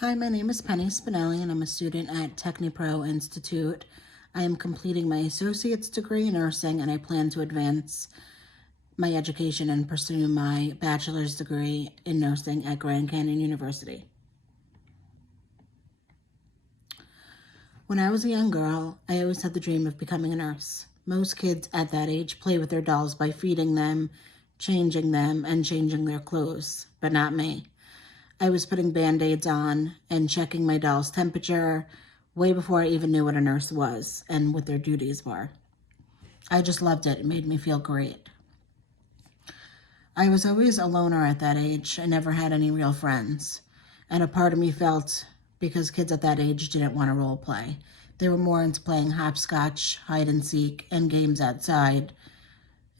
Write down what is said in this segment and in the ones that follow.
Hi, my name is Penny Spinelli, and I'm a student at TechniPro Institute. I am completing my associate's degree in nursing, and I plan to advance my education and pursue my bachelor's degree in nursing at Grand Canyon University. When I was a young girl, I always had the dream of becoming a nurse. Most kids at that age play with their dolls by feeding them, and changing their clothes, but not me. I was putting Band-Aids on and checking my doll's temperature way before I even knew what a nurse was and what their duties were. I just loved it. It made me feel great. I was always a loner at that age. I never had any real friends. And a part of me felt because kids at that age didn't want to role play. They were more into playing hopscotch, hide and seek, and games outside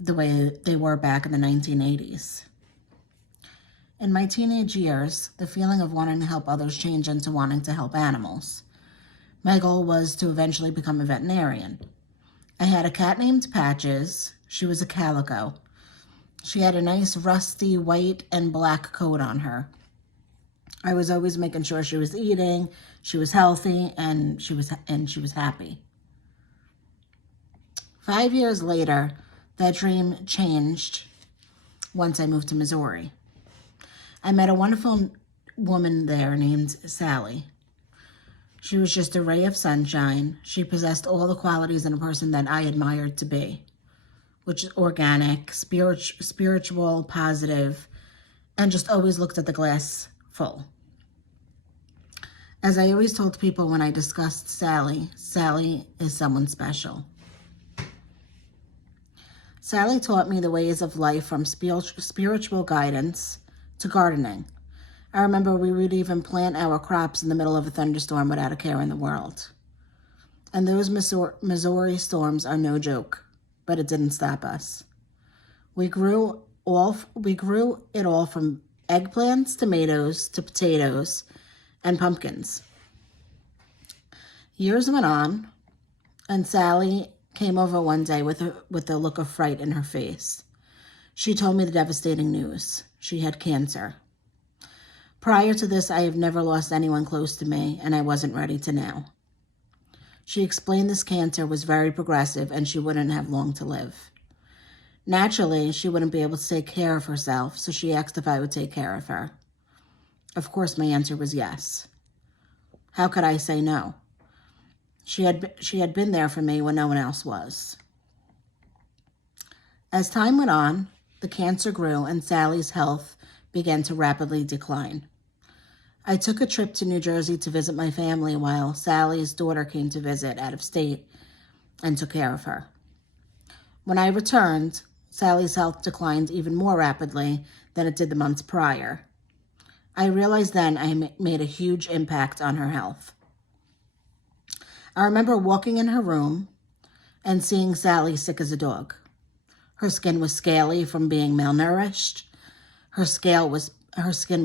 the way they were back in the 1980s. In my teenage years, the feeling of wanting to help others changed into wanting to help animals. My goal was to eventually become a veterinarian. I had a cat named Patches. She was a calico. She had a nice rusty white and black coat on her. I was always making sure she was eating, she was healthy, and she was happy. 5 years later, that dream changed once I moved to Missouri. I met a wonderful woman there named Sally. She was just a ray of sunshine. She possessed all the qualities in a person that I admired to be, which is organic, spiritual, positive, and just always looked at the glass full. As I always told people when I discussed Sally, Sally is someone special. Sally taught me the ways of life, from spiritual guidance to gardening. I remember we would even plant our crops in the middle of a thunderstorm without a care in the world. And those Missouri storms are no joke, but it didn't stop us. We grew it all from eggplants, tomatoes, to potatoes, and pumpkins. Years went on, and Sally came over one day with a look of fright in her face. She told me the devastating news. She had cancer. Prior to this, I have never lost anyone close to me, and I wasn't ready to now. She explained this cancer was very progressive and she wouldn't have long to live. Naturally, she wouldn't be able to take care of herself, so she asked if I would take care of her. Of course, my answer was yes. How could I say no? She had been there for me when no one else was. As time went on, the cancer grew and Sally's health began to rapidly decline. I took a trip to New Jersey to visit my family while Sally's daughter came to visit out of state and took care of her. When I returned, Sally's health declined even more rapidly than it did the months prior. I realized then I made a huge impact on her health. I remember walking in her room and seeing Sally sick as a dog. Her skin was scaly from being malnourished. Her skin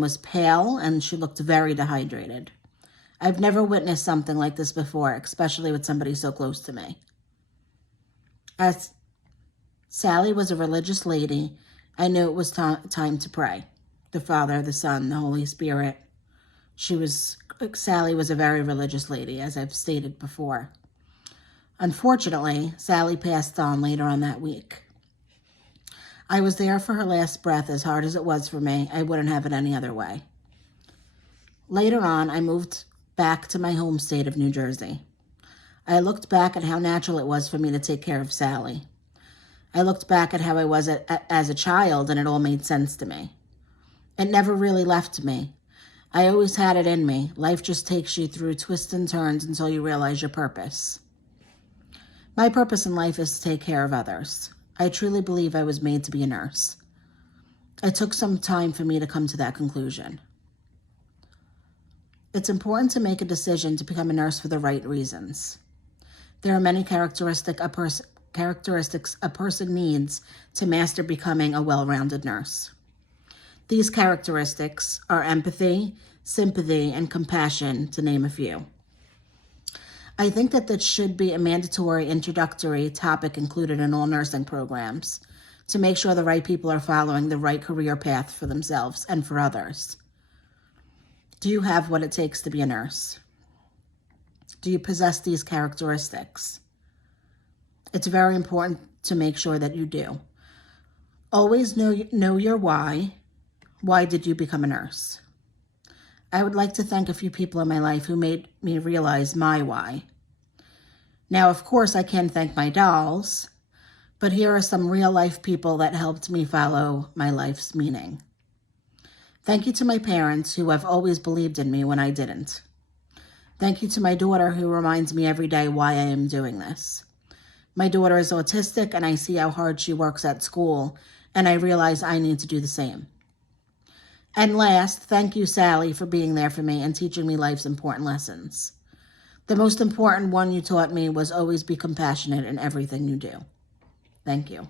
was pale, and she looked very dehydrated. I've never witnessed something like this before, especially with somebody so close to me. As Sally was a religious lady, I knew it was time to pray. The Father, the Son, the Holy Spirit. Sally was a very religious lady, as I've stated before. Unfortunately, Sally passed on later on that week. I was there for her last breath. As hard as it was for me, I wouldn't have it any other way. Later on, I moved back to my home state of New Jersey. I looked back at how natural it was for me to take care of Sally. I looked back at how I was as a child, and it all made sense to me. It never really left me. I always had it in me. Life just takes you through twists and turns until you realize your purpose. My purpose in life is to take care of others. I truly believe I was made to be a nurse. It took some time for me to come to that conclusion. It's important to make a decision to become a nurse for the right reasons. There are many characteristics a person needs to master becoming a well-rounded nurse. These characteristics are empathy, sympathy, and compassion, to name a few. I think that should be a mandatory introductory topic included in all nursing programs to make sure the right people are following the right career path for themselves and for others. Do you have what it takes to be a nurse? Do you possess these characteristics? It's very important to make sure that you do. Always know your why. Why did you become a nurse? I would like to thank a few people in my life who made me realize my why. Now, of course, I can thank my dolls, but here are some real-life people that helped me follow my life's meaning. Thank you to my parents who have always believed in me when I didn't. Thank you to my daughter who reminds me every day why I am doing this. My daughter is autistic and I see how hard she works at school, and I realize I need to do the same. And last, thank you, Sally, for being there for me and teaching me life's important lessons. The most important one you taught me was always be compassionate in everything you do. Thank you.